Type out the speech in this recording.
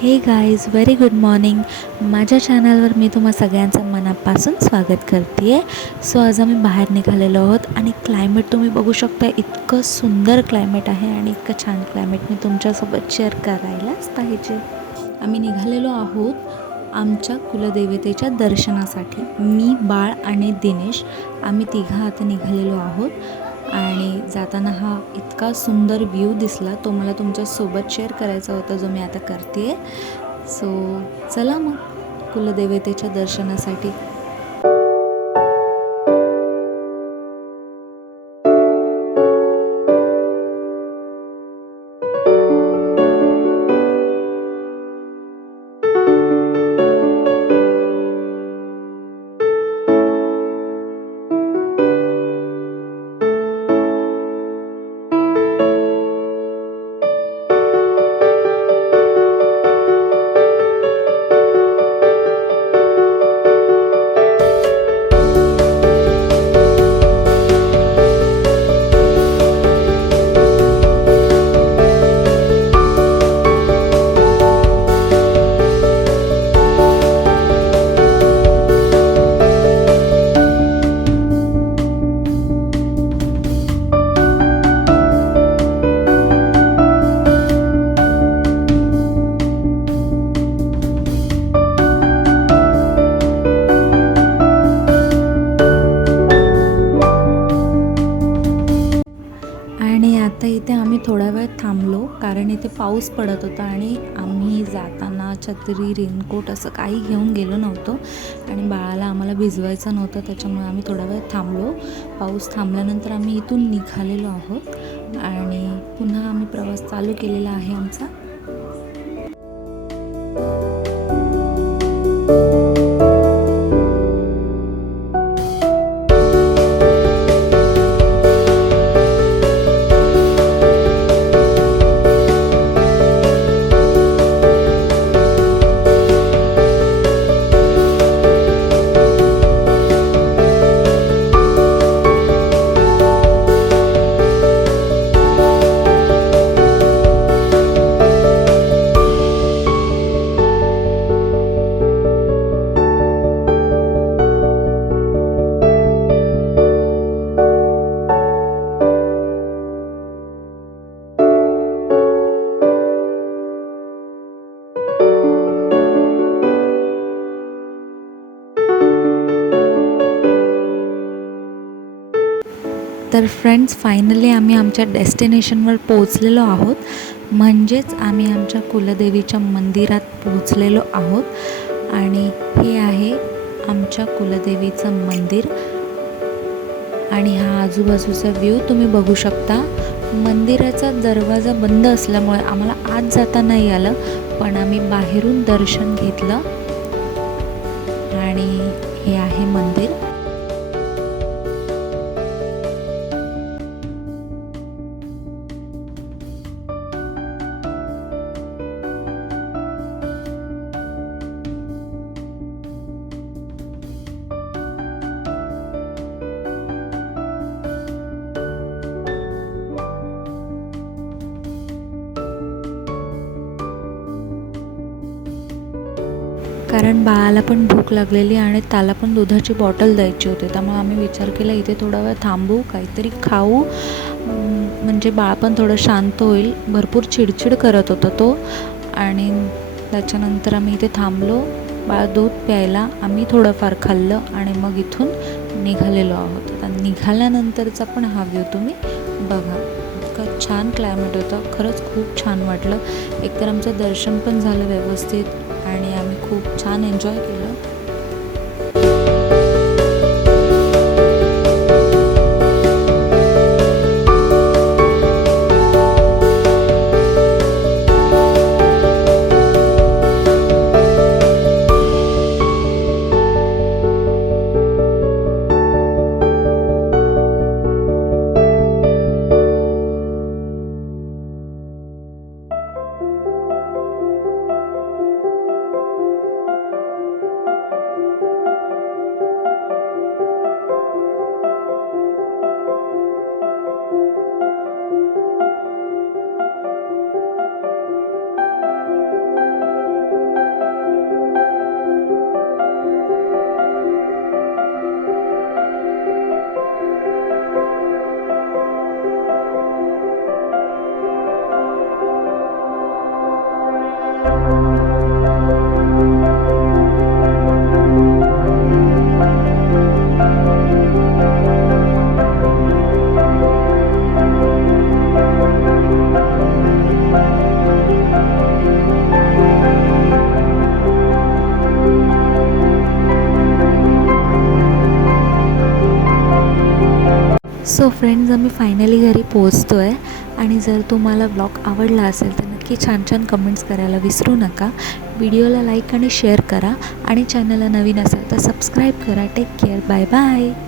हे guys, very good morning. माझ्या चॅनलवर मी तुम्हा सगळ्यांचं मनापासून स्वागत करते आहे. सो आज आम्ही बाहेर निघालेलो आहोत आणि क्लायमेट तुम्ही बघू शकता. इतकं सुंदर क्लायमेट आहे आणि इतकं छान क्लायमेट मी तुमच्यासोबत शेअर करायलाच पाहिजे. आम्ही निघालेलो आहोत आमच्या कुलदेवतेच्या दर्शनासाठी. मी, बाळ आणि दिनेश आम्ही तिघं आता निघालेलो आहोत. आणि जाताना हा इतका सुंदर व्ह्यू दिसला, तो मला तुमच्यासोबत शेअर करायचा होता, जो मी आता करते आहे. सो चला मग कुलदेवतेच्या दर्शनासाठी. आणि आता इथे आम्ही थोडा वेळ थांबलो, कारण इथे पाऊस पडत होता आणि आम्ही जाताना छत्री, रेनकोट असं काही घेऊन गेलो नव्हतो आणि बाळाला आम्हाला भिजवायचं नव्हतं, त्याच्यामुळे आम्ही थोडा वेळ थांबलो. पाऊस थांबल्यानंतर आम्ही इथून निघालेलो आहोत आणि पुन्हा आम्ही प्रवास चालू केलेला आहे आमचा. तर फ्रेंड्स, फायनली आम्ही आमच्या डेस्टिनेशनवर पोहोचलेलो आहोत. म्हणजेच आम्ही आमच्या कुलदेवीच्या मंदिरात पोहोचलेलो आहोत आणि हे आहे आमच्या कुलदेवीचं मंदिर. आणि हा आजूबाजूचा व्ह्यू तुम्ही बघू शकता. मंदिराचा दरवाजा बंद असल्यामुळे आम्हाला आत जाता नाही आलं, पण आम्ही बाहेरून दर्शन घेतलं आणि हे आहे मंदिर. कारण बाळाला पण भूक लागलेली आणि त्याला पण दुधाची बॉटल द्यायची होती, त्यामुळे आम्ही विचार केला इथे थोडा वेळ थांबू, काहीतरी खाऊ, म्हणजे बाळ पण थोडं शांत होईल. भरपूर चिडचिड करत होता तो. आणि त्याच्यानंतर आम्ही इथे थांबलो. बाळ दूध प्यायला, आम्ही थोडंफार खाल्लं आणि मग इथून निघालेलो आहोत. आता निघाल्यानंतरचा पण हा व्ह्यू तुम्ही बघा. इतकं छान क्लायमेट होतं, खरंच खूप छान वाटलं. एकतर आमचं दर्शन पण झालं व्यवस्थित आणि आम्ही खूप छान एन्जॉय केलं. सो फ्रेंड्स, आम्ही फायनली घरी पोहोचतो आहे. आणि जर तुम्हाला व्लॉग आवडला असेल तर नक्की छान छान कमेंट्स करायला विसरू नका. व्हिडिओला लाईक आणि शेअर करा आणि चॅनलला नवीन असेल तर सबस्क्राईब करा. Take care. Bye bye.